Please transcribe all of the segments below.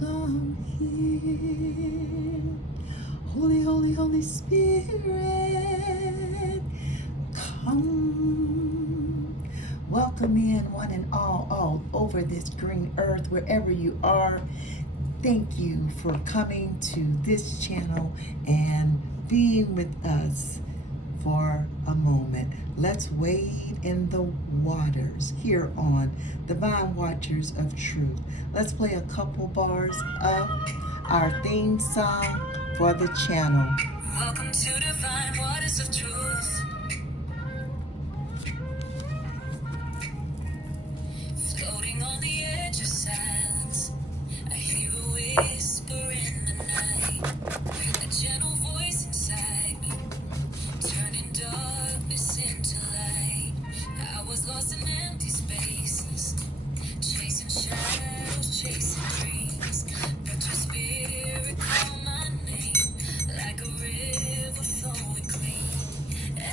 welcome here. Holy, holy, Holy Spirit, come. Welcome in one and all over this green earth, wherever you are. Thank you for coming to this channel and being with us for a moment. Let's wade in the waters here on Divine Watchers of Truth. Let's play a couple bars of our theme song for the channel. Welcome to Divine Waters of Truth. Floating on the edge of silence, I hear a whisper in the night, a gentle voice inside me, turning darkness into light. I was lost in empty spaces, chasing shadows, chasing dreams, but your spirit called my name, like a river flowing clean.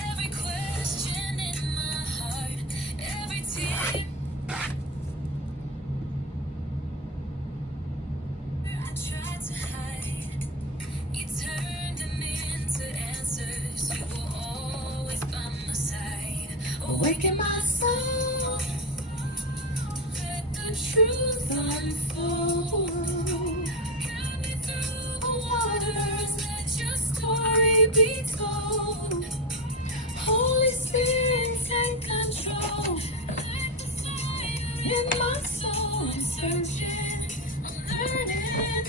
Every question in my heart, every tear I tried to hide, you turned them into answers. You were always by my side. Awaken my soul, let the truth unfold. Guide me through the waters, let your story be told. Holy Spirit, take control. Light the fire in my soul. I'm searching, I'm learning,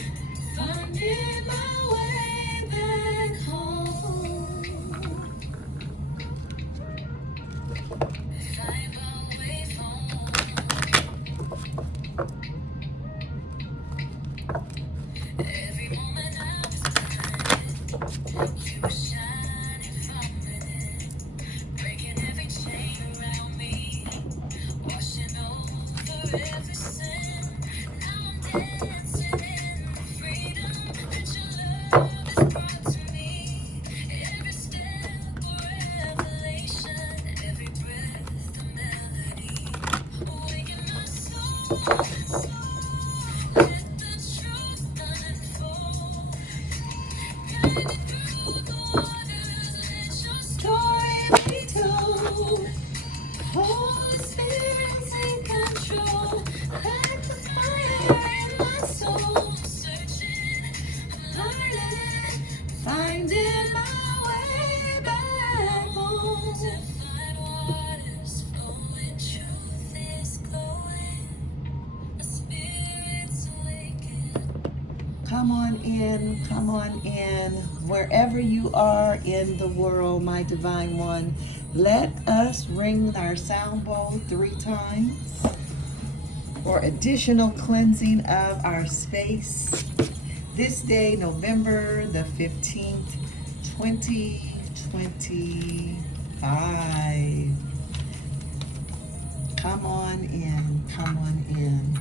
finding my way back home. Find my way home. Every moment I'm spent, you were shining from within, breaking every chain around me, washing over every sin. Now I'm dancing in the freedom that your love has brought to me. Every step a revelation, every breath a melody. Awaken my soul, let the truth unfold. Guide me through the waters, let your story be told. Holy Spirit, take control. Light the fire in my soul. I'm searching, I'm learning, finding my way back home. Divine waters flowing, truth is glowing, a spirit's awakened. Come on in, wherever you are in the world, my divine one. Let us ring our sound bowl 3 times for additional cleansing of our space. This day, November the 15th, 2025. Come on in, come on in.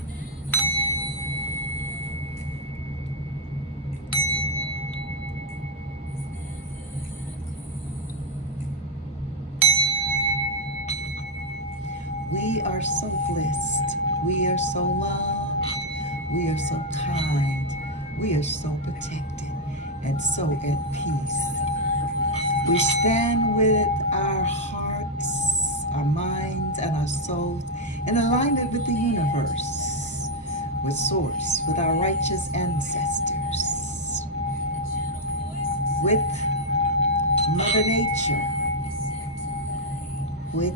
We are so blessed. We are so loved. We are so kind. We are so protected and so at peace. We stand with our hearts, our minds, and our souls in alignment with the universe, with Source, with our righteous ancestors, with Mother Nature, with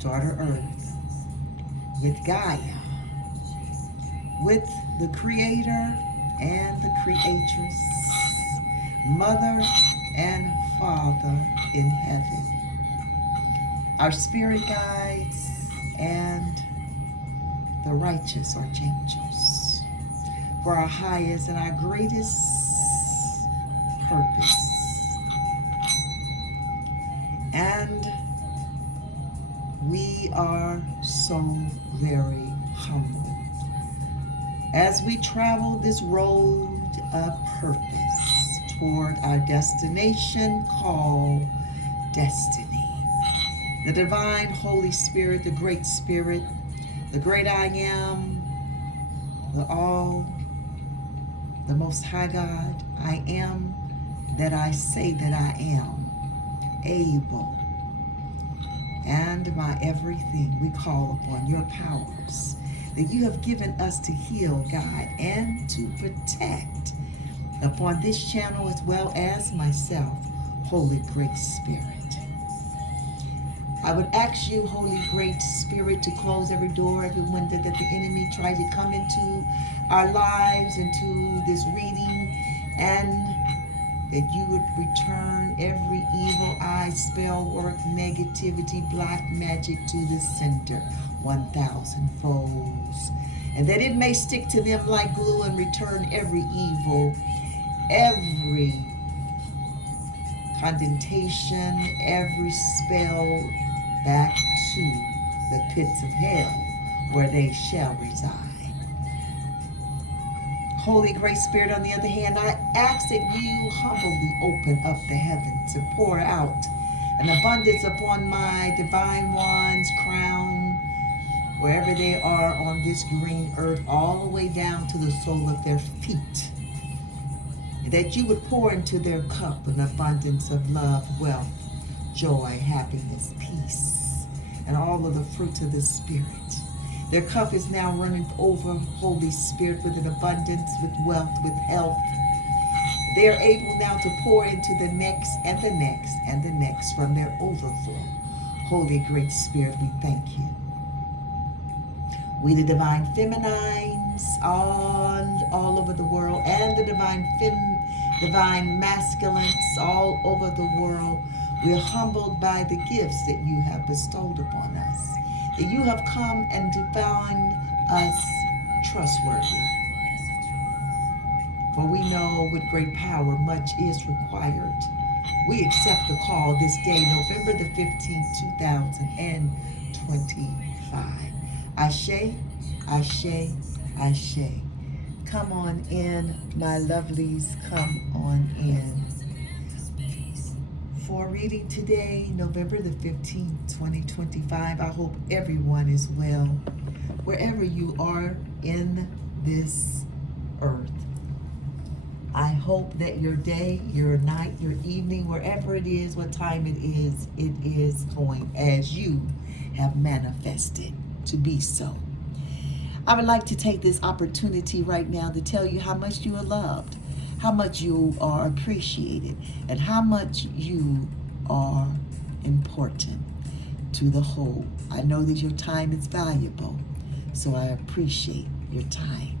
Daughter Earth, with Gaia, with the Creator and the Creatress, Mother and Father in heaven, our spirit guides, and the righteous archangels, for our highest and our greatest purpose. And we are so very humbled as we travel this road of purpose toward our destination called destiny. The divine Holy Spirit, the great Spirit, the great I am, the all the Most High God, I am that I say that I am, able, and my everything. We call upon your powers that you have given us to heal, guide, and to protect upon this channel as well as myself, Holy Great Spirit. I would ask you, Holy Great Spirit, to close every door, every window that the enemy tried to come into our lives, into this reading, and that you would return every evil eye, spell work, negativity, black magic to the center 1,000 folds. And that it may stick to them like glue and return every evil, every condemnation, every spell back to the pits of hell where they shall reside. Holy Great Spirit, on the other hand, I ask that you humbly open up the heavens and pour out an abundance upon my divine one's crown, wherever they are on this green earth, all the way down to the sole of their feet. That you would pour into their cup an abundance of love, wealth, joy, happiness, peace, and all of the fruits of the Spirit. Their cup is now running over, Holy Spirit, with an abundance, with wealth, with health. They are able now to pour into the next and the next and the next from their overflow. Holy Great Spirit, we thank you. We, the divine feminines, all over the world, and the divine masculines all over the world, we're humbled by the gifts that you have bestowed upon us, that you have come and found us trustworthy. For we know with great power much is required. We accept the call this day, November the 15th, 2025. Ashe, Ashe, Ashe. Come on in, my lovelies, come on in. For reading today, November the 15th, 2025, I hope everyone is well, wherever you are in this earth. I hope that your day, your night, your evening, wherever it is, what time it is going as you have manifested to be so. I would like to take this opportunity right now to tell you how much you are loved, how much you are appreciated, and how much you are important to the whole. I know that your time is valuable, so I appreciate your time.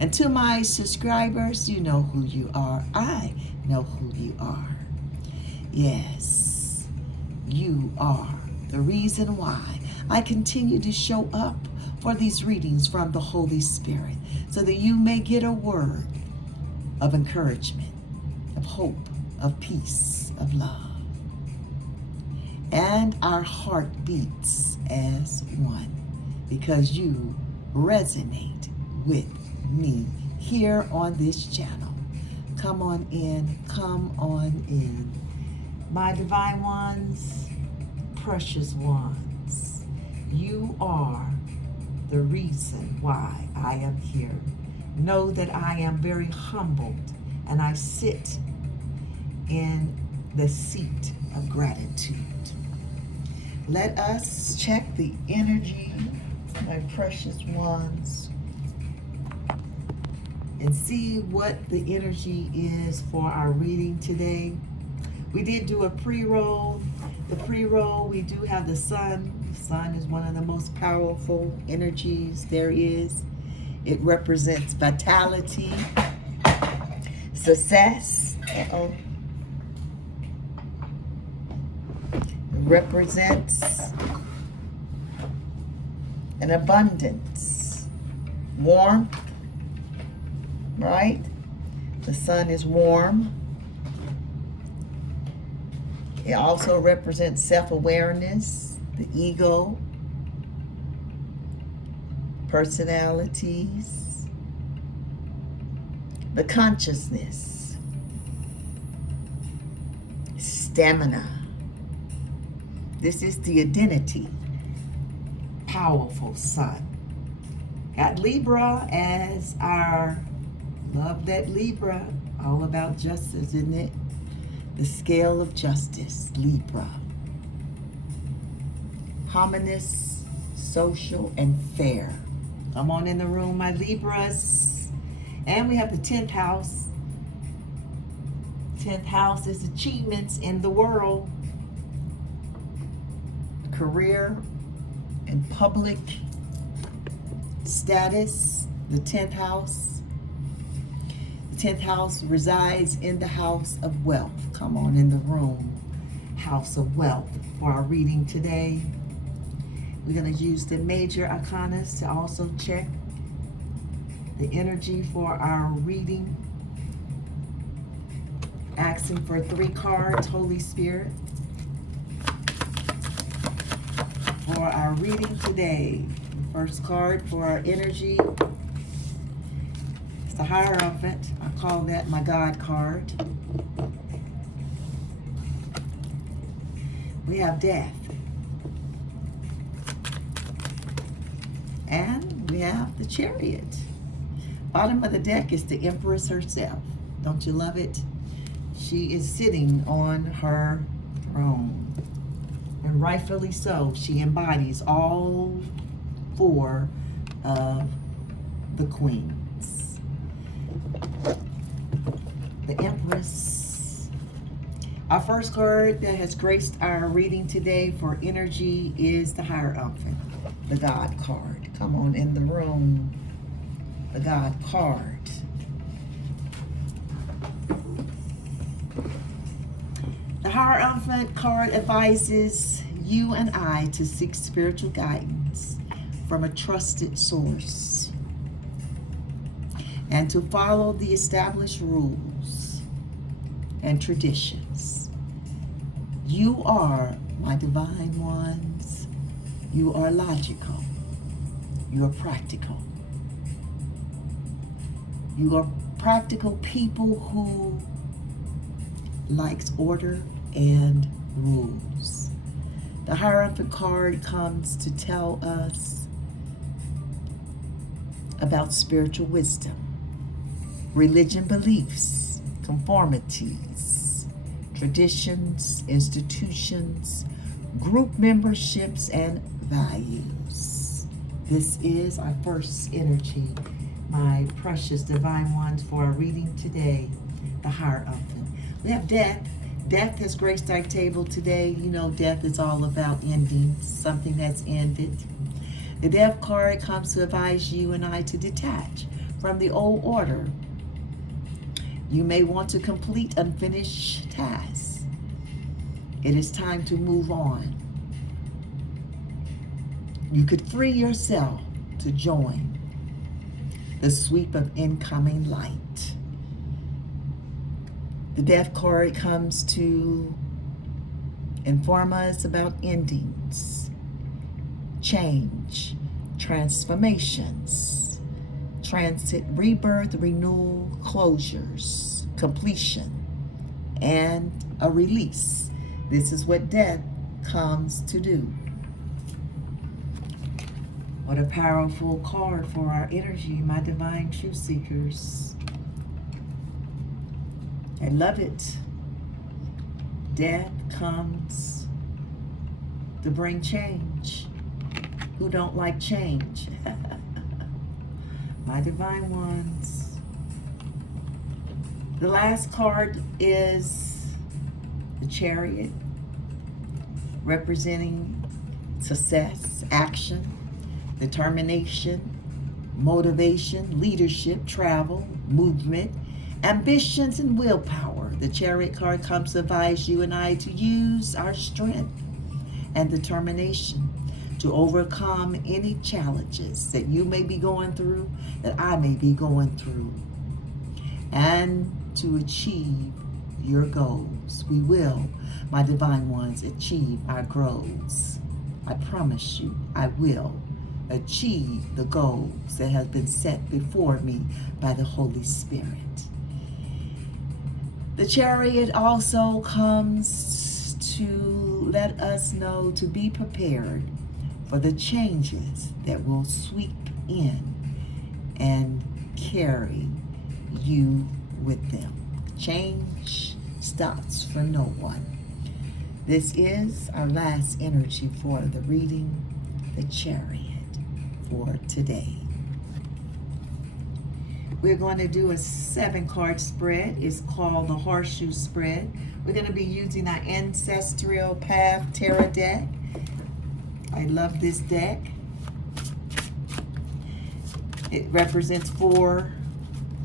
And to my subscribers, you know who you are. I know who you are. Yes, you are the reason why I continue to show up for these readings from the Holy Spirit, so that you may get a word of encouragement, of hope, of peace, of love. And our heart beats as one because you resonate with me here on this channel. Come on in, come on in. My divine ones, precious ones, you are the reason why I am here. Know that I am very humbled and I sit in the seat of gratitude. Let us check the energy, my precious ones, and see what the energy is for our reading today. We did do a pre-roll. The pre-roll, we do have the sun. The sun is one of the most powerful energies there is. It represents vitality, success. It represents an abundance, warmth, right? The sun is warm. It also represents self-awareness, the ego, personalities, the consciousness, stamina. This is the identity. Powerful sun. Got Libra as our Love that Libra. All about justice, isn't it? The scale of justice, Libra. Harmonious, social, and fair. Come on in the room, my Libras. And we have the 10th house. 10th house is achievements in the world. Career and public status. The 10th house. The 10th house resides in the house of wealth. Come on in the room. House of wealth. For our reading today, we're going to use the major arcanas to also check the energy for our reading. Asking for 3 cards, Holy Spirit, for our reading today. The first card for our energy is the Hierophant. I call that my God card. We have Death. And we have the Chariot. Bottom of the deck is the Empress herself. Don't you love it? She is sitting on her throne. And rightfully so. She embodies all 4 of the queens. The Empress. Our first card that has graced our reading today for energy is the Hierophant, the God card. Come on in the room. The God card. The Hierophant card advises you and I to seek spiritual guidance from a trusted source and to follow the established rules and traditions. You are, my divine ones, you are logical. You are practical. You are practical people who likes order and rules. The Hierophant card comes to tell us about spiritual wisdom, religion beliefs, conformities, traditions, institutions, group memberships, and values. This is our first energy, my precious divine ones, for our reading today, the Hierophant. We have Death. Death has graced our table today. You know, death is all about endings, something that's ended. The Death card comes to advise you and I to detach from the old order. You may want to complete unfinished tasks. It is time to move on. You could free yourself to join the sweep of incoming light. The Death card comes to inform us about endings, change, transformations, transit, rebirth, renewal, closures, completion, and a release. This is what Death comes to do. What a powerful card for our energy, my divine truth seekers. I love it. Death comes to bring change. Who don't like change? My divine ones. The last card is the Chariot, representing success, action, determination, motivation, leadership, travel, movement, ambitions, and willpower. The Chariot card comes to advise you and I to use our strength and determination to overcome any challenges that you may be going through, that I may be going through, and to achieve your goals. We will, my divine ones, achieve our goals. I promise you, I will achieve the goals that have been set before me by the Holy Spirit. The Chariot also comes to let us know to be prepared for the changes that will sweep in and carry you with them. Change stops for no one. This is our last energy for the reading, the Chariot, for today. We're going to do a 7-card spread. It's called the Horseshoe Spread. We're going to be using our Ancestral Path Tarot deck. I love this deck. It represents 4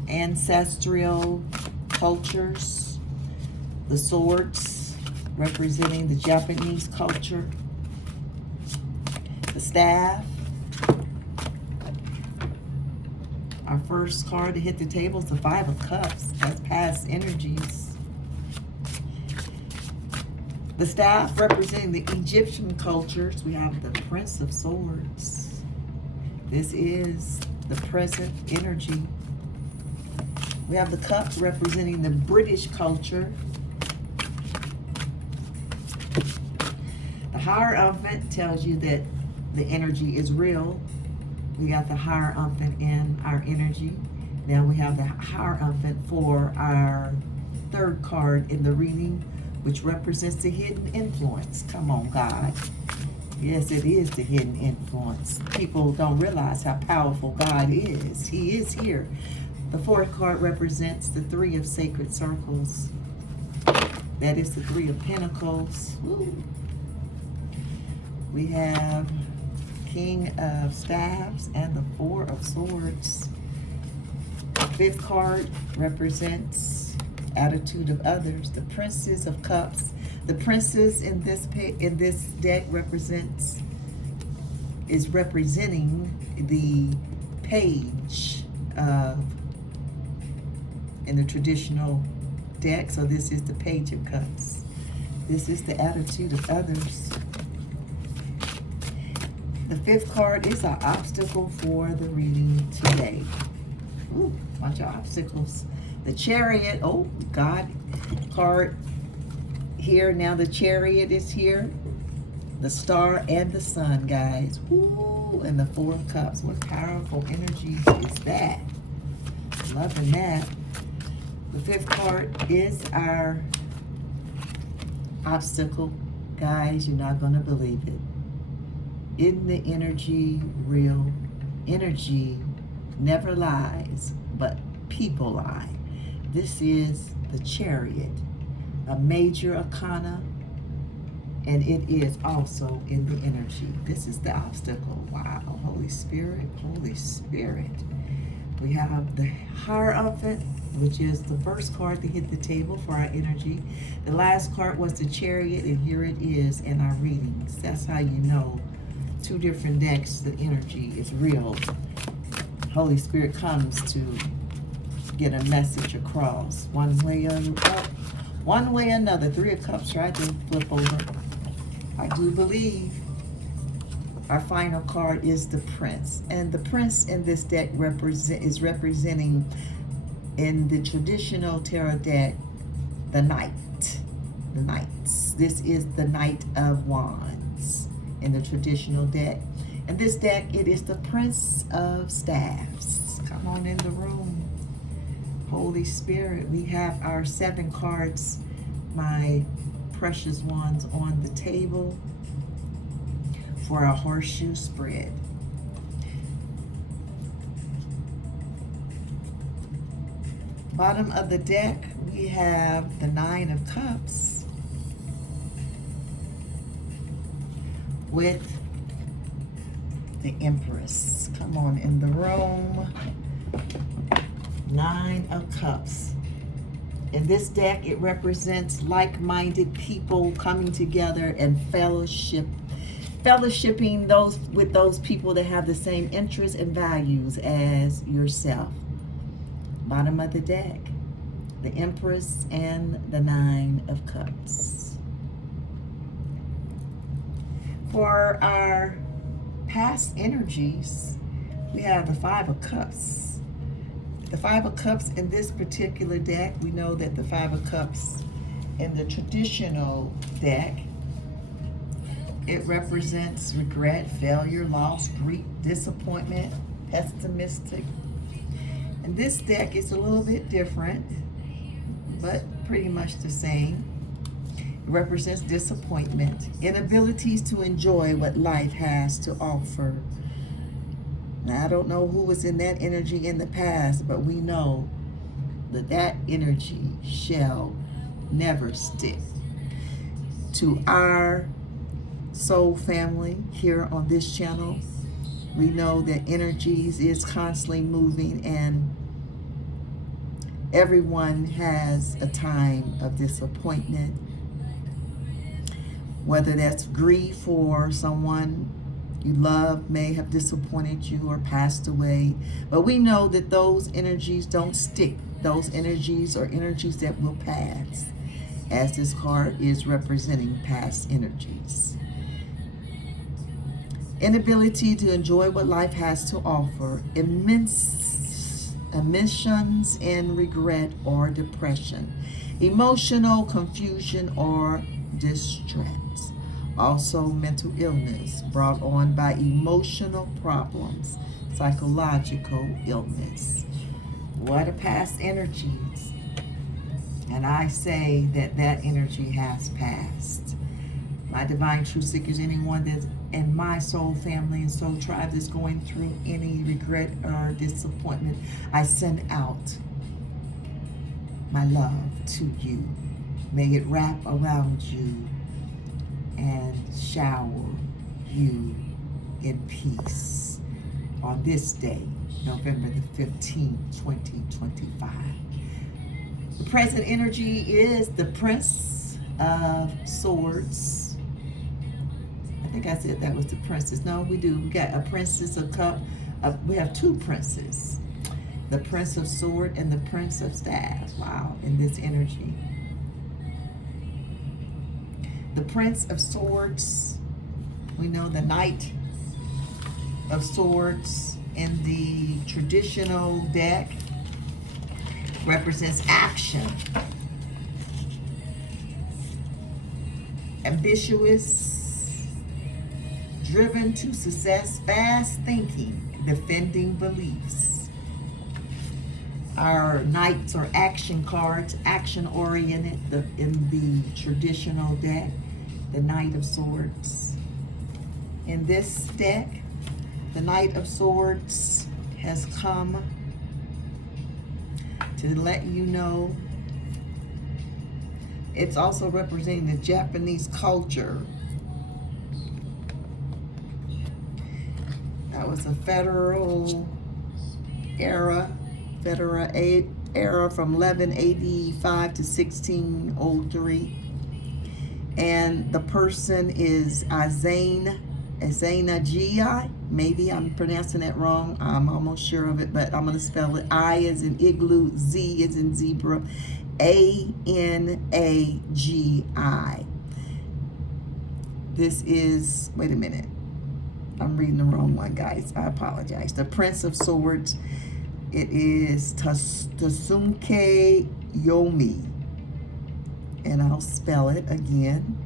ancestral cultures. The swords representing the Japanese culture. The staff. Our first card to hit the table is the 5 of Cups. That's past energies. The staff representing the Egyptian cultures. We have the Prince of Swords. This is the present energy. We have the cup representing the British culture. The Hierophant tells you that the energy is real. We got the Hierophant in our energy. Now we have the Hierophant for our 3rd card in the reading, which represents the hidden influence. Come on, God. Yes, it is the hidden influence. People don't realize how powerful God is. He is here. The 4th card represents the 3 of Sacred Circles. That is the 3 of Pentacles. Woo. We have King of Staves and the 4 of Swords. The 5th card represents attitude of others. The Princess of Cups. The princess in this deck is representing the page in the traditional deck. So this is the Page of Cups. This is the attitude of others. The 5th card is our obstacle for the reading today. Ooh, bunch of obstacles. The Chariot. Oh, God card here. Now the Chariot is here. The Star and the Sun, guys. Ooh, and the 4 of Cups. What powerful energies is that? Loving that. The 5th card is our obstacle. Guys, you're not going to believe it. Isn't the energy real? Energy never lies, but people lie. This is the Chariot, a major arcana, and it is also in the energy. This is the obstacle. Wow, Holy Spirit, Holy Spirit. We have the Hierophant, which is the first card to hit the table for our energy. The last card was the Chariot, and here it is in our readings. That's how you know 2 different decks, the energy is real. Holy Spirit comes to get a message across one way or another. 3 of Cups tried to flip over. I do believe our final card is the Prince. And the Prince in this deck is representing, in the traditional tarot deck, the Knight. The Knights. This is the Knight of Wands in the traditional deck. In this deck, it is the Prince of Staves. Come on in the room. Holy Spirit, we have our 7 cards, my precious ones, on the table for our horseshoe spread. Bottom of the deck, we have the 9 of Cups with the Empress. Come on in the room. 9 of Cups. In this deck, it represents like-minded people coming together and fellowshipping those people that have the same interests and values as yourself. Bottom of the deck, the Empress and the 9 of Cups. For our past energies, we have the 5 of Cups. The 5 of Cups in this particular deck, we know that the 5 of Cups in the traditional deck, it represents regret, failure, loss, grief, disappointment, pessimistic. And this deck is a little bit different, but pretty much the same. It represents disappointment, inabilities to enjoy what life has to offer. Now, I don't know who was in that energy in the past, but we know that that energy shall never stick. To our soul family here on this channel, we know that energies is constantly moving, and everyone has a time of disappointment, whether that's grief for someone you love may have disappointed you or passed away. But we know that those energies don't stick. Those energies are energies that will pass, as this card is representing past energies. Inability to enjoy what life has to offer, emissions in regret or depression, emotional confusion or distress. Also, mental illness brought on by emotional problems, psychological illness. What are past energies? And I say that that energy has passed. My divine truth seekers, anyone that's in my soul family and soul tribe that's going through any regret or disappointment, I send out my love to you. May it wrap around you and shower you in peace on this day, November the 15th, 2025. The present energy is the Prince of Swords. I think I said that was the princess. No, we do. We got a princess, a cup. We have two princes. The Prince of Sword and the Prince of Staves. Wow, in this energy. The Prince of Swords, we know the Knight of Swords in the traditional deck represents action, ambitious, driven to success, fast thinking, defending beliefs. Our knights are action cards, action oriented in the traditional deck, the Knight of Swords. In this deck, the Knight of Swords has come to let you know. It's also representing the Japanese culture. That was a federal era from 1185 to 1603. And the person is Azana, maybe I'm pronouncing that wrong. I'm almost sure of it, but I'm going to spell it. I as in igloo, Z as in zebra, Anagi. This is, wait a minute. I'm reading the wrong one, guys. I apologize. The Prince of Swords. It is Tasumke Yomi. And I'll spell it again.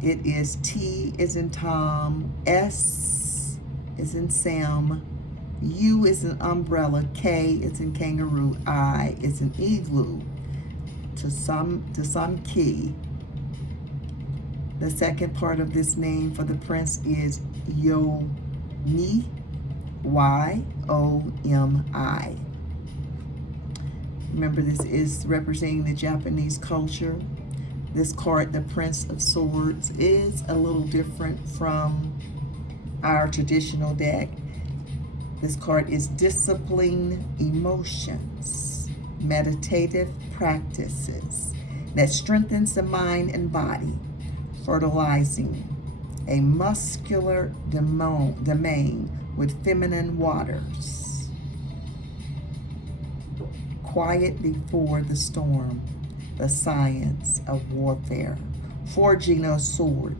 It is T as in Tom, S as in Sam, U is an umbrella, K is in kangaroo, I is an igloo, to some key. The second part of this name for the prince is Yomi, Y-O-M-I. Remember, this is representing the Japanese culture. This card, the Prince of Swords, is a little different from our traditional deck. This card is discipline emotions, meditative practices that strengthens the mind and body, fertilizing a muscular domain with feminine waters. Quiet before the storm, the science of warfare, forging a sword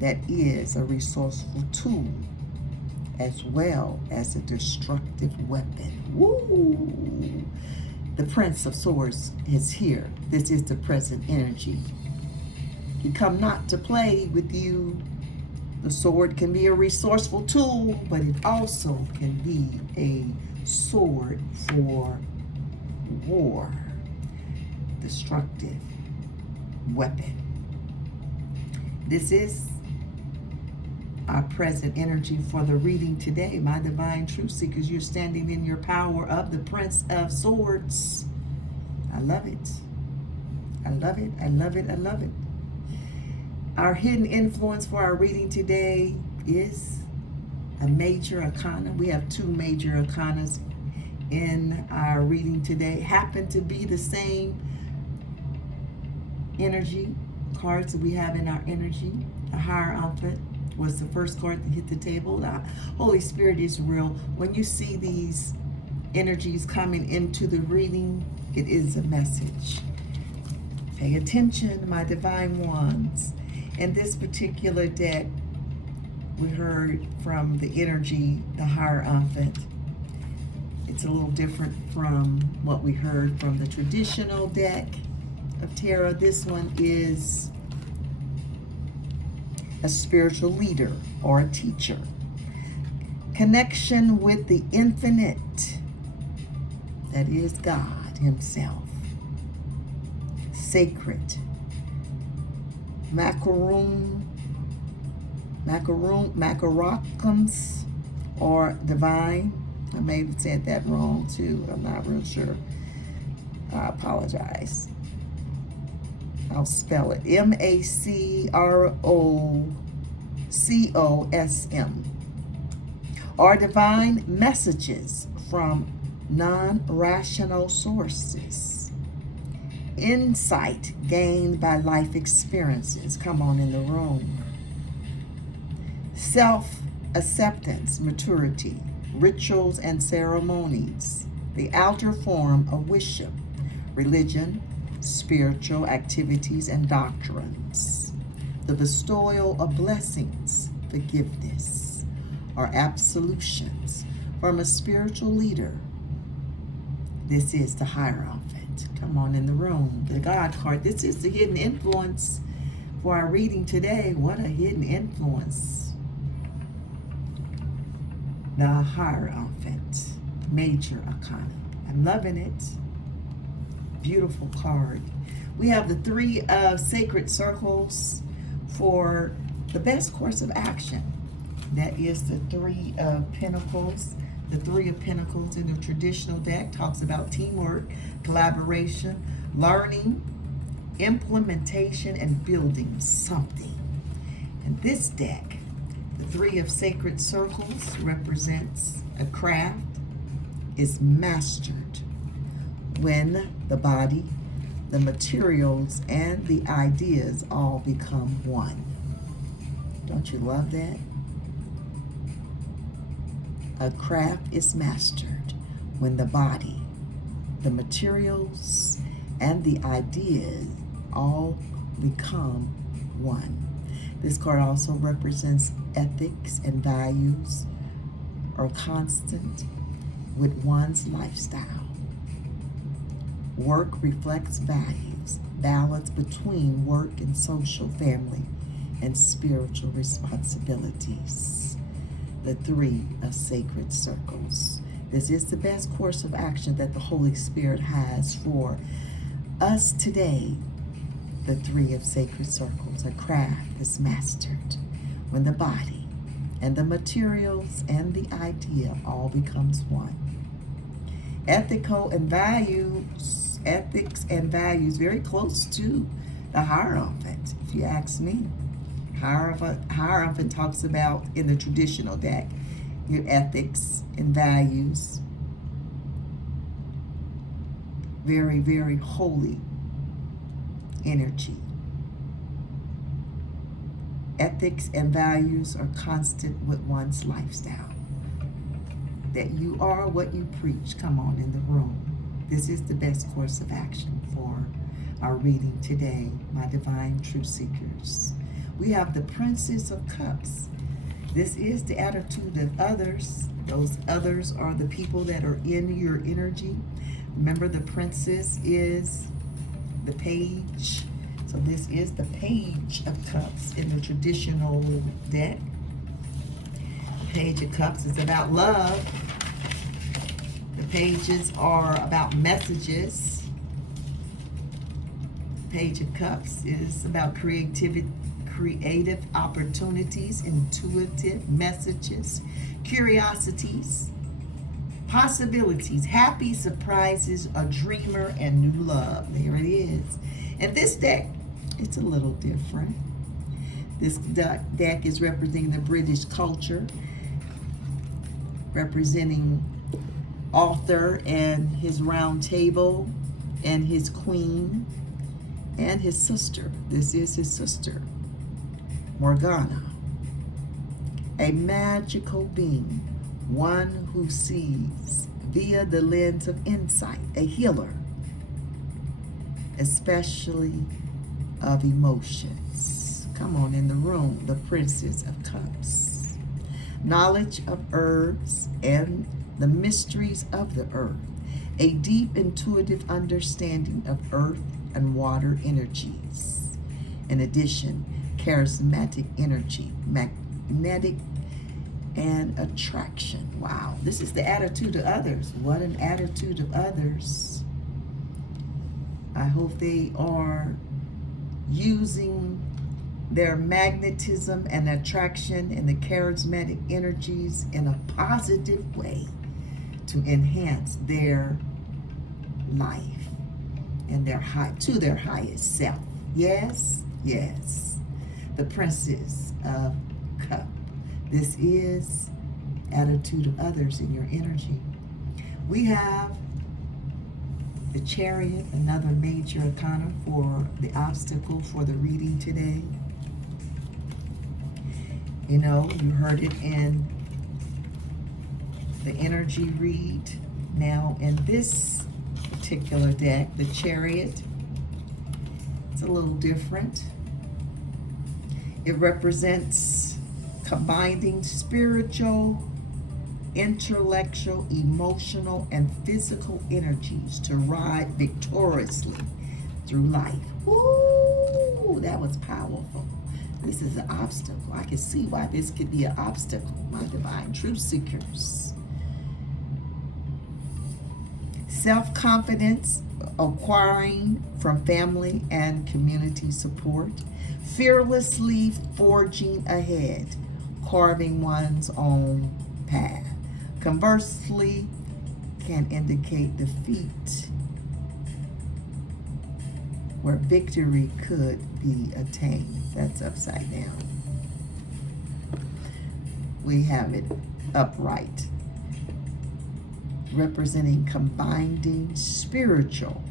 that is a resourceful tool as well as a destructive weapon. Woo! The Prince of Swords is here. This is the present energy. He come not to play with you. The sword can be a resourceful tool, but it also can be a sword for war, destructive weapon. This is our present energy for the reading today. My divine truth seekers, you're standing in your power of the Prince of Swords. I love it. I love it. I love it. I love it. Our hidden influence for our reading today is a major arcana. We have two major arcanas in our reading today. Happen to be the same energy cards that we have in our energy. The Hierophant was the first card to hit the table. The Holy Spirit is real. When you see these energies coming into the reading, it is a message. Pay attention, my divine ones. In this particular deck, we heard from the energy, the Hierophant. It's a little different from what we heard from the traditional deck of tarot. This one is a spiritual leader or a teacher. Connection with the infinite, that is God himself. Sacred. Macaroons, or divine. I may have said that wrong too. I'm not real sure. I apologize. I'll spell it. MACROCOSM. Or divine messages from non-rational sources. Insight gained by life experiences. Come on in the room. Self-acceptance, maturity, rituals and ceremonies. The outer form of worship, religion, spiritual activities and doctrines. The bestowal of blessings, forgiveness, or absolutions from a spiritual leader. This is the Hierophant. Come on in the room. The God card. This is the hidden influence for our reading today. What a hidden influence. The Hierophant. Major arcana. I'm loving it. Beautiful card. We have the Three of Sacred Circles for the best course of action. That is the Three of Pentacles. The Three of Pentacles in the traditional deck talks about teamwork, collaboration, learning, implementation, and building something. And this deck, the Three of Sacred Circles, represents a craft is mastered when the body, the materials, and the ideas all become one. Don't you love that? A craft is mastered when the body, the materials, and the ideas all become one. This card also represents ethics and values are constant with one's lifestyle. Work reflects values, balance between work and social, family, and spiritual responsibilities. The Three of Sacred Circles. This is the best course of action that the Holy Spirit has for us today. The Three of Sacred Circles. A craft is mastered when the body and the materials and the idea all becomes one. Ethics and values, very close to the Hierophant, if you ask me. Hierophant talks about, in the traditional deck, your ethics and values. Very, very holy energy. Ethics and values are constant with one's lifestyle. That you are what you preach. Come on in the room. This is the best course of action for our reading today, my divine truth seekers. We have the Princess of Cups. This is the attitude of others. Those others are the people that are in your energy. Remember, the Princess is the Page. So this is the Page of Cups in the traditional deck. Page of Cups is about love. pages are about messages. Page of Cups is about creative opportunities, intuitive messages, curiosities, possibilities, happy surprises, a dreamer, and new love. There it is. And this deck, it's a little different. This deck is representing the British culture, representing author and his round table and his queen and his sister. This is his sister, Morgana, a magical being, one who sees via the lens of insight, a healer, especially of emotions. Come on in the room, the Princess of Cups. Knowledge of herbs and the mysteries of the earth, a deep intuitive understanding of earth and water energies. In addition, charismatic energy, magnetic, and attraction. Wow, this is the attitude of others. What an attitude of others. I hope they are using their magnetism and attraction and the charismatic energies in a positive way to enhance their life and their highest self. Yes, yes. The Princess of Cups. This is attitude of others in your energy. We have the Chariot, another major arcana for the obstacle for the reading today. You know, you heard it in the energy read. Now, in this particular deck, the Chariot, it's a little different. It represents combining spiritual, intellectual, emotional, and physical energies to ride victoriously through life. Ooh, that was powerful. This is an obstacle. I can see why this could be an obstacle, my divine truth seekers. Self-confidence, acquiring from family and community support. Fearlessly forging ahead, carving one's own path. Conversely, can indicate defeat, where victory could be attained. That's upside down. We have it upright, representing combining spiritual,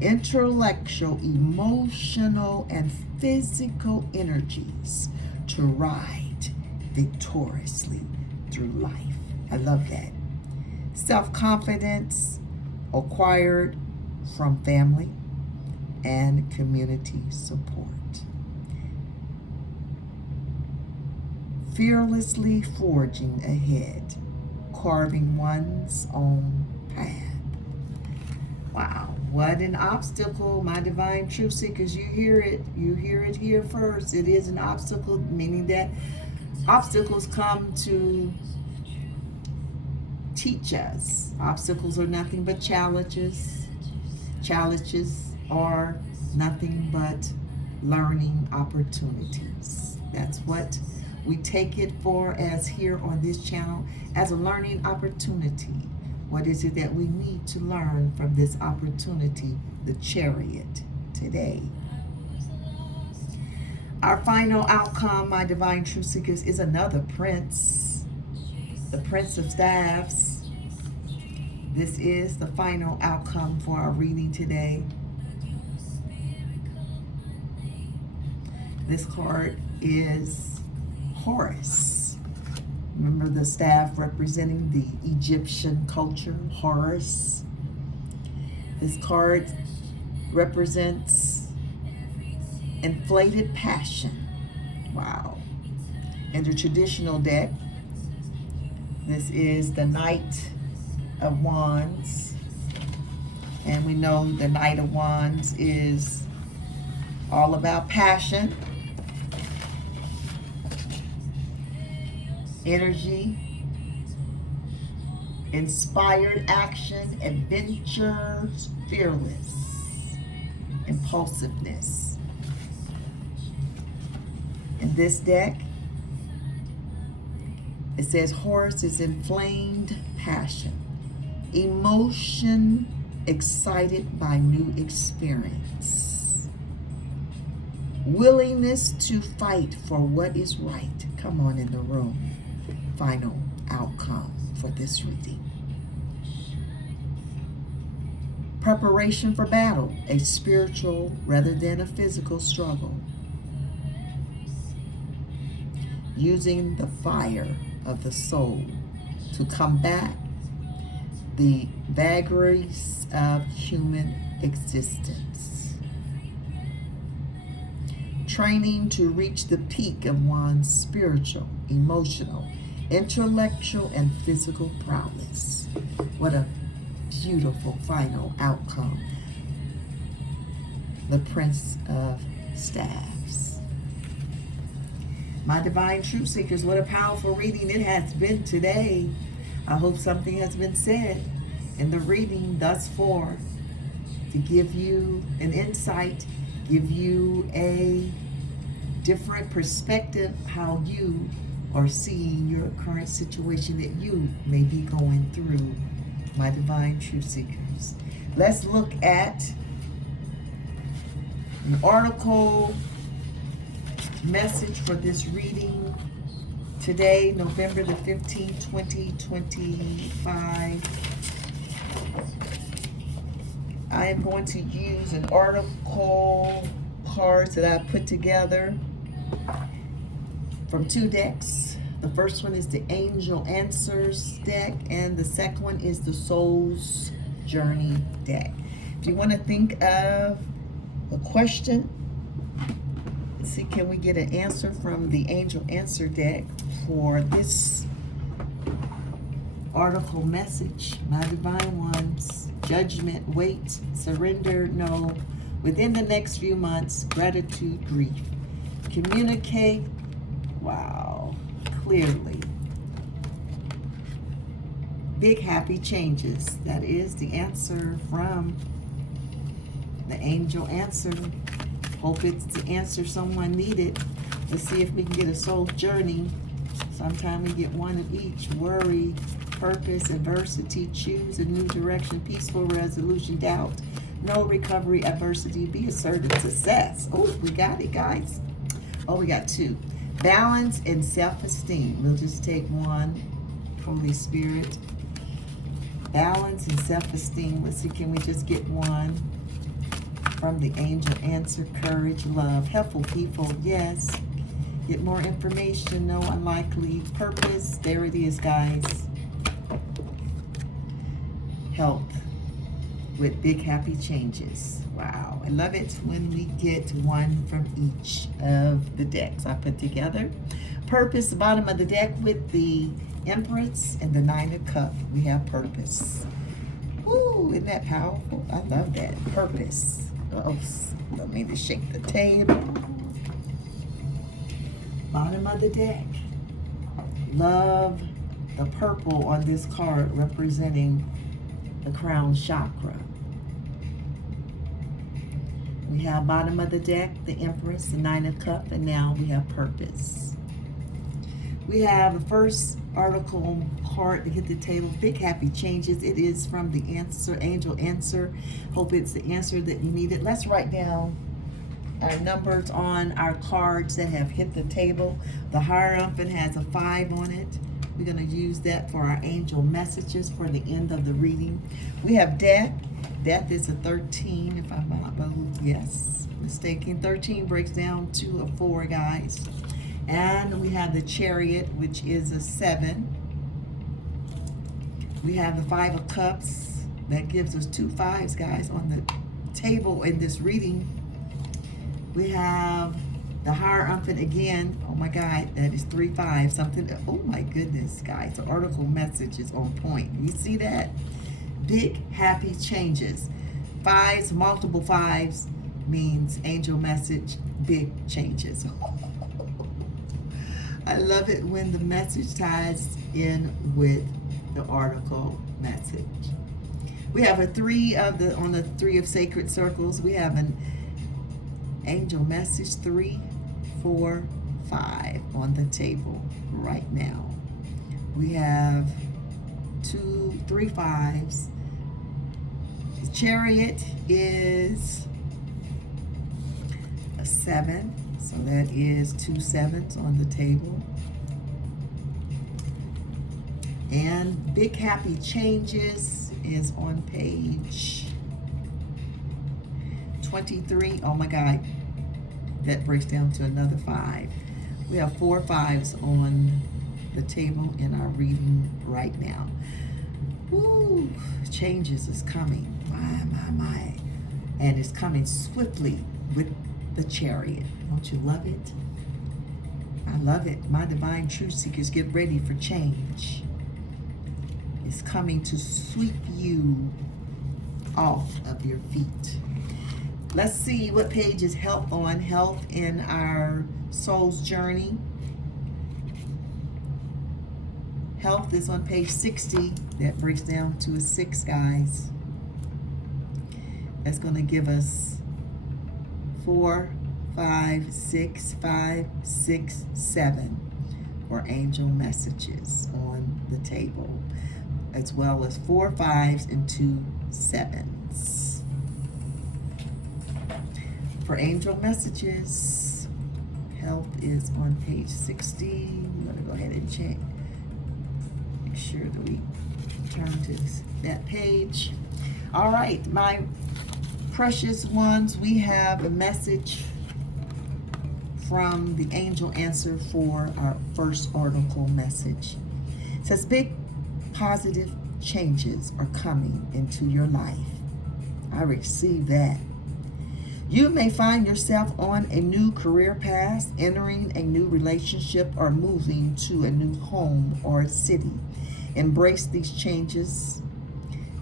intellectual, emotional, and physical energies to ride victoriously through life. I love that. Self-confidence acquired from family and community support. Fearlessly forging ahead, carving one's own path. Wow, what an obstacle, my divine truth seekers. You hear it. You hear it here first. It is an obstacle, meaning that obstacles come to teach us. Obstacles are nothing but challenges. Challenges are nothing but learning opportunities. That's what we take it for as here on this channel, as a learning opportunity. What is it that we need to learn from this opportunity, the Chariot, today? Our final outcome, my divine truth seekers, is another prince, the Prince of Staffs. This is the final outcome for our reading today. This card is Horus. Remember the staff representing the Egyptian culture, Horus. This card represents inflated passion. Wow. In the traditional deck, this is the Knight of Wands. And we know the Knight of Wands is all about passion, energy, inspired action, adventures, fearless, impulsiveness. In this deck, it says Horus is inflamed passion, emotion excited by new experience, willingness to fight for what is right. Come on in the room. Final outcome for this reading. Preparation for battle, a spiritual rather than a physical struggle. Using the fire of the soul to combat the vagaries of human existence. Training to reach the peak of one's spiritual, emotional, intellectual, and physical prowess. What a beautiful final outcome. The Prince of Staves. My divine truth seekers, what a powerful reading it has been today. I hope something has been said in the reading thus far to give you an insight, give you a different perspective how you are seeing your current situation that you may be going through, my divine truth seekers. Let's look at an article message for this reading today, November the 15th, 2025. I am going to use an article cards that I put together from two decks. The first one is the Angel Answers deck, and the second one is the Soul's Journey deck. If you want to think of a question, let's see, can we get an answer from the Angel Answer deck for this article message? My divine ones, judgment, wait, surrender, no, within the next few months, gratitude, grief, communicate, wow, clearly, big happy changes. That is the answer from the Angel Answer. Hope it's the answer someone needed. Let's see if we can get a soul journey. Sometime we get one of each. Worry, purpose, adversity, choose a new direction, peaceful resolution, doubt, no recovery, adversity, be assertive, success. Oh, we got it, guys. Oh, we got two. Balance and self-esteem. We'll just take one. Holy Spirit. Balance and self-esteem. Let's see, can we just get one from the Angel Answer? Courage, love, helpful people, yes. Get more information, no, unlikely. Purpose, there it is, guys. Health with big happy changes. Wow, I love it when we get one from each of the decks I put together. Purpose, the bottom of the deck with the Empress and the Nine of Cups. We have purpose. Woo, isn't that powerful? I love that. Purpose. Oh, let me just shake the table. Bottom of the deck. Love the purple on this card representing the crown chakra. We have bottom of the deck, the Empress, the Nine of Cups, and now we have purpose. We have the first article card to hit the table, big happy changes. It is from the Answer, Angel Answer. Hope it's the answer that you needed. Let's write down our numbers on our cards that have hit the table. The Hierophant has a 5 on it. We're going to use that for our angel messages for the end of the reading. We have Death. Death is a 13, if I'm not mistaken. 13 breaks down to a 4, guys. And we have the Chariot, which is a 7. We have the 5 of Cups. That gives us 2 5s, guys, on the table in this reading. We have the Hierophant again. Oh my God, that is 3 5. Something. Oh my goodness, guys. The article message is on point. You see that? Big happy changes. 5s, multiple 5s means angel message, big changes. I love it when the message ties in with the oracle message. We have on the three of sacred circles, we have an angel message 3, 4, 5 on the table right now. We have 3 5s. The chariot is a 7, so that is 2 7s on the table. And big happy changes is on page 23. Oh my God, that breaks down to another 5. We have 4 5s on the table in our reading right now. Woo, changes is coming. My. And it's coming swiftly with the chariot. Don't you love it? I love it. My divine truth seekers, get ready for change. It's coming to sweep you off of your feet. Let's see what page is health on. Health in our soul's journey. Health is on page 60. That breaks down to a 6, guys. That's going to give us 4, 5, 6, 5, 6, 7 for angel messages on the table, as well as 4 5s and 2 7s. For angel messages, health is on page 60. I'm going to go ahead and check. Make sure that we turn to that page. All right, my precious ones, we have a message from the angel answer for our first oracle message. It says, big positive changes are coming into your life. I receive that. You may find yourself on a new career path, entering a new relationship, or moving to a new home or city. Embrace these changes.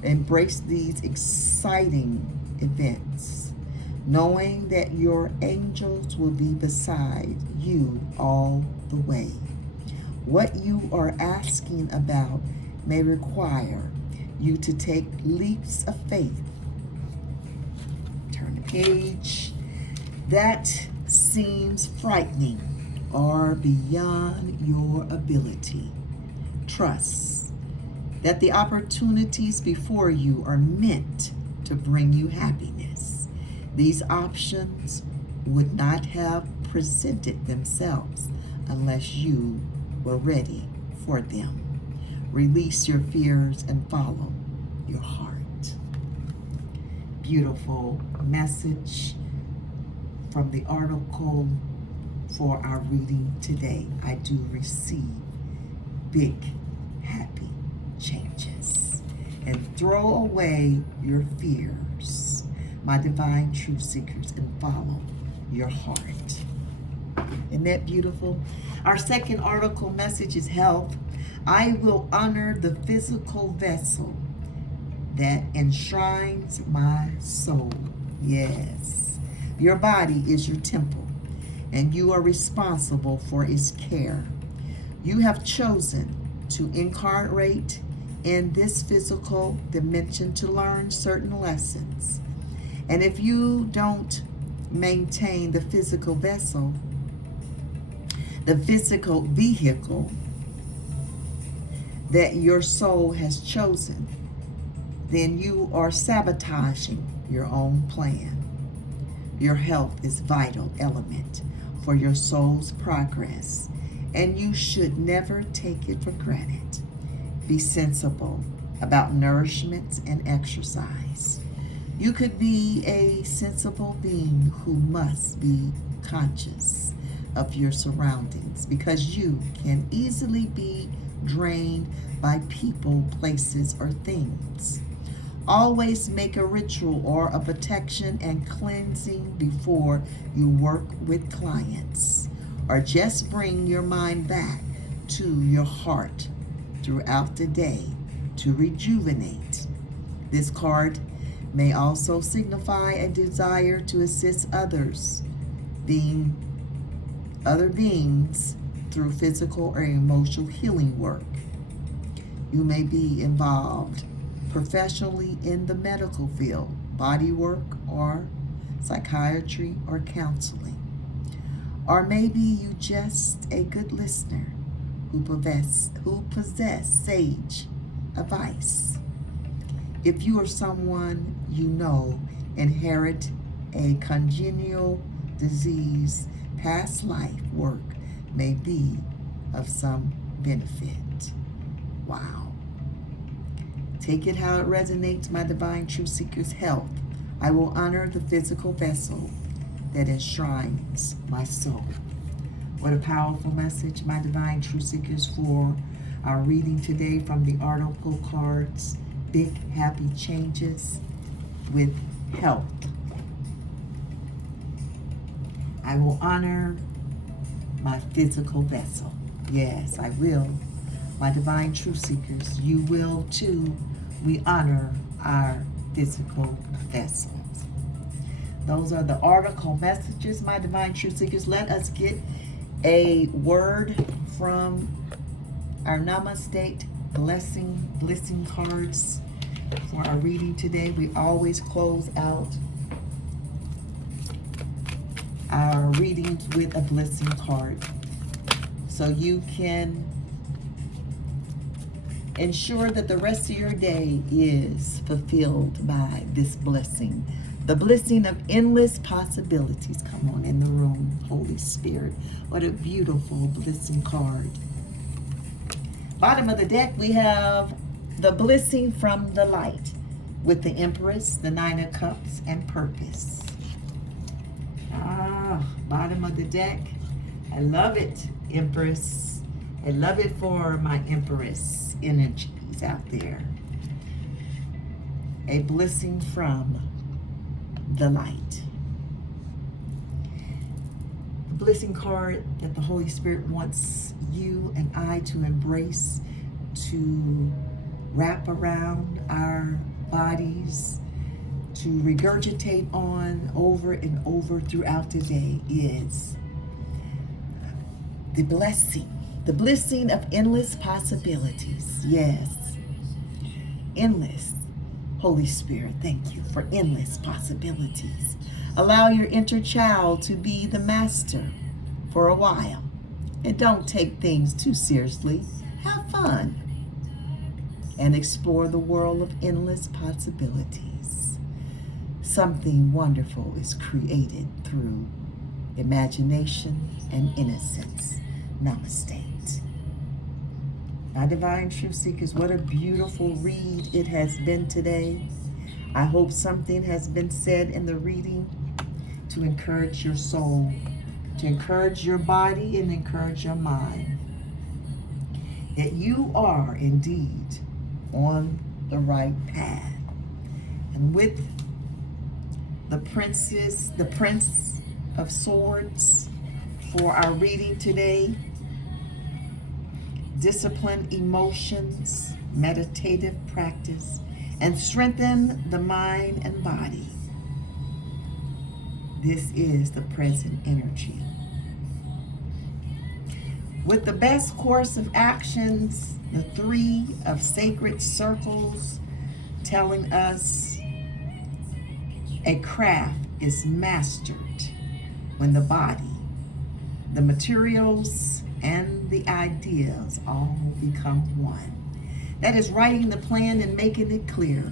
Embrace these exciting events, knowing that your angels will be beside you all the way. What you are asking about may require you to take leaps of faith. Turn the page. That seems frightening or beyond your ability. Trust that the opportunities before you are meant to bring you happiness. These options would not have presented themselves unless you were ready for them. Release your fears and follow your heart. Beautiful message from the article for our reading today. I do receive big, happy changes. And throw away your fears, my divine truth seekers, and follow your heart. Isn't that beautiful? Our second article message is health. I will honor the physical vessel that enshrines my soul. Yes. Your body is your temple, and you are responsible for its care. You have chosen to incarnate in this physical dimension to learn certain lessons. And if you don't maintain the physical vessel, the physical vehicle that your soul has chosen, then you are sabotaging your own plan. Your health is a vital element for your soul's progress, and you should never take it for granted. Be sensible about nourishment and exercise. You could be a sensible being who must be conscious of your surroundings, because you can easily be drained by people, places, or things. Always make a ritual or a protection and cleansing before you work with clients, or just bring your mind back to your heart throughout the day to rejuvenate. This card may also signify a desire to assist other beings through physical or emotional healing work. You may be involved professionally in the medical field, body work, or psychiatry or counseling. Or maybe you just a good listener who possess sage advice. If you or someone you know inherit a congenital disease, past life work may be of some benefit. Wow. Take it how it resonates, my divine truth seekers. Health. I will honor the physical vessel that enshrines my soul. What a powerful message, my divine truth seekers, for our reading today from the Oracle cards, Big Happy Changes with Health. I will honor my physical vessel. Yes, I will. My divine truth seekers, you will too. We honor our physical vessels. Those are the oracle messages, my divine truth seekers. Let us get a word from our Namaste blessing cards for our reading today. We always close out our readings with a blessing card, so you can ensure that the rest of your day is fulfilled by this blessing. The blessing of endless possibilities. Come on in the room, Holy Spirit. What a beautiful blessing card. Bottom of the deck, we have the blessing from the light with the Empress, the Nine of Cups, and purpose. Bottom of the deck. I love it, Empress. I love it for my Empress energies out there. A blessing from the light. The blessing card that the Holy Spirit wants you and I to embrace, to wrap around our bodies, to regurgitate on over and over throughout the day, is the blessing of endless possibilities. Yes, endless. Holy Spirit, thank you for endless possibilities. Allow your inner child to be the master for a while. And don't take things too seriously. Have fun and explore the world of endless possibilities. Something wonderful is created through imagination and innocence. Namaste. My divine truth seekers, what a beautiful read it has been today. I hope something has been said in the reading to encourage your soul, to encourage your body, and encourage your mind, that you are indeed on the right path. And with the Prince of Swords for our reading today, discipline emotions, meditative practice, and strengthen the mind and body. This is the present energy. With the best course of actions, the Three of Sacred Circles, telling us a craft is mastered when the body, the materials, and the ideas all become one. That is writing the plan and making it clear.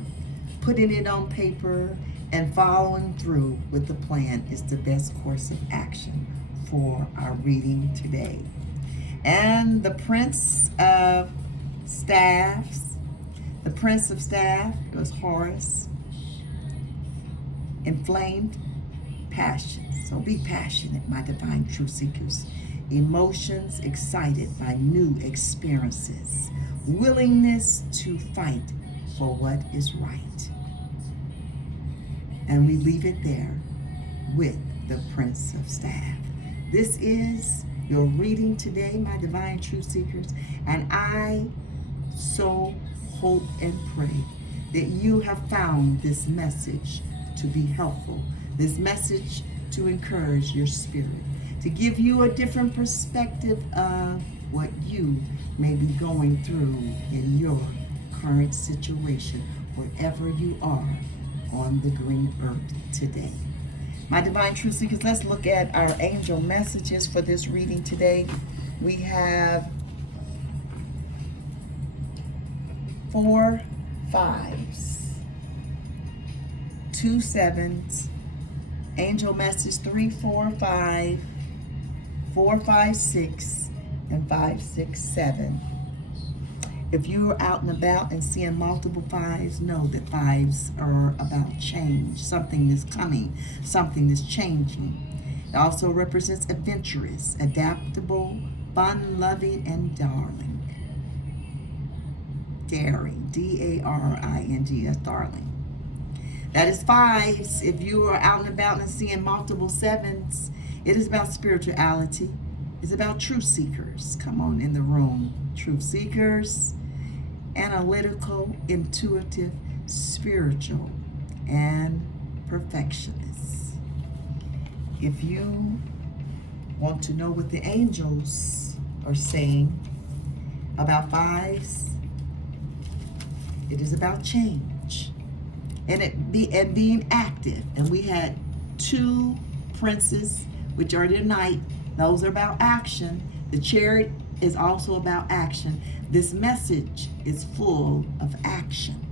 Putting it on paper and following through with the plan is the best course of action for our reading today. And the Prince of Staffs, the Prince of Staff was Horus. Inflamed passion. So be passionate, my divine truth seekers. Emotions excited by new experiences. Willingness to fight for what is right. And we leave it there with the Prince of Staff. This is your reading today, my divine truth seekers. And I so hope and pray that you have found this message to be helpful, this message to encourage your spirit, to give you a different perspective of what you may be going through in your current situation, wherever you are on the green earth today. My divine truth seekers, let's look at our angel messages for this reading today. We have 4 5s, 2 7s, angel message 3 4 5, 4 5 6, and 5 6 7. If you're out and about and seeing multiple 5s, know that 5s are about change. Something is coming, something is changing. It also represents adventurous, adaptable, fun-loving, and daring. D-A-R-R-I-N-G, that's darling. That is 5s. If you are out and about and seeing multiple 7s, it is about spirituality. It's about truth seekers. Come on in the room. Truth seekers, analytical, intuitive, spiritual, and perfectionists. If you want to know what the angels are saying about 5s, it is about change and being active. And we had 2 princes, which are the knight. Those are about action. The chariot is also about action. This message is full of action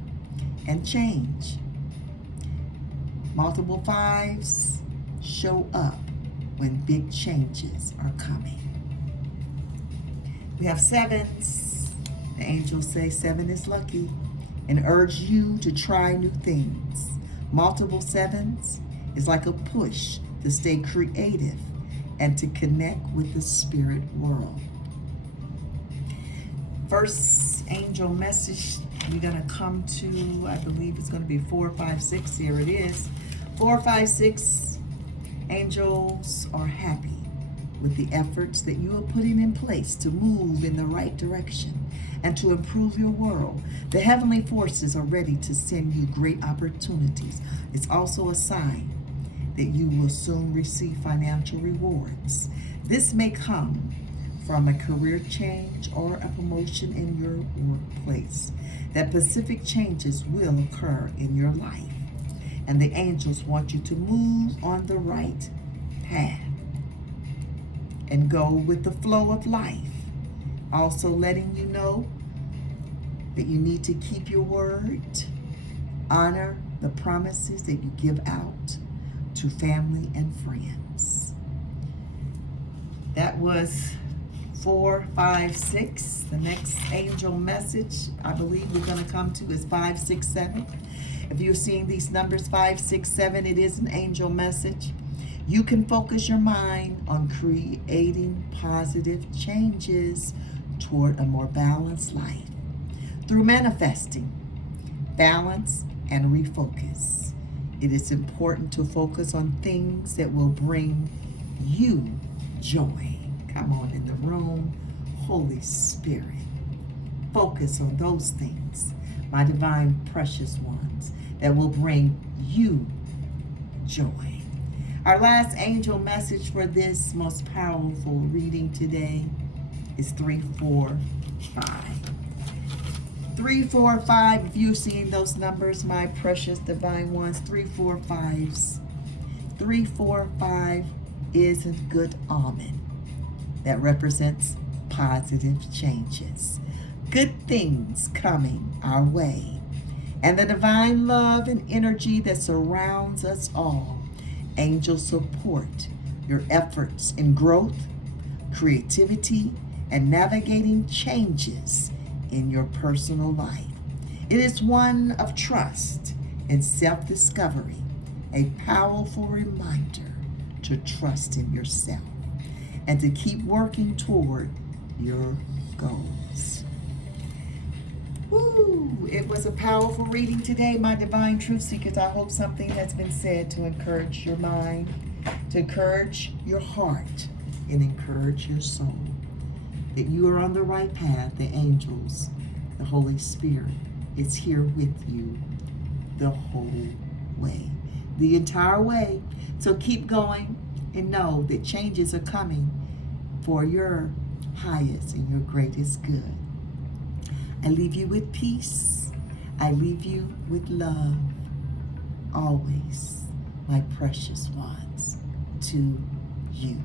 and change. Multiple 5s show up when big changes are coming. We have 7s. The angels say 7 is lucky and urge you to try new things. Multiple 7s is like a push to stay creative and to connect with the spirit world. First angel message we're going to come to, I believe it's going to be 4 5 6. Here it is. 4 5 6. Angels are happy with the efforts that you are putting in place to move in the right direction and to improve your world. The heavenly forces are ready to send you great opportunities. It's also a sign that you will soon receive financial rewards. This may come from a career change or a promotion in your workplace. That specific changes will occur in your life, and the angels want you to move on the right path and go with the flow of life. Also letting you know that you need to keep your word, honor the promises that you give out to family and friends. That was 4 5 6. The next angel message I believe we're going to come to is 5 6 7. If you're seeing these numbers 5 6 7, it is an angel message. You can focus your mind on creating positive changes toward a more balanced life through manifesting balance and refocus. It is important to focus on things that will bring you joy. Come on in the room, Holy Spirit. Focus on those things, my divine precious ones, that will bring you joy. Our last angel message for this most powerful reading today is 3 4 5. 3 4 5. If you're seeing those numbers, my precious divine ones, 3 4 5s. 3 4 5 is a good omen that represents positive changes, good things coming our way, and the divine love and energy that surrounds us all. Angels support your efforts in growth, creativity, and navigating changes in your personal life. It is one of trust and self-discovery, a powerful reminder to trust in yourself and to keep working toward your goals. Woo! It was a powerful reading today, my divine truth seekers. I hope something has been said to encourage your mind, to encourage your heart, and encourage your soul. That you are on the right path. The angels, the Holy Spirit, is here with you the whole way, the entire way. So keep going and know that changes are coming for your highest and your greatest good. I leave you with peace. I leave you with love. Always, my precious ones, to you.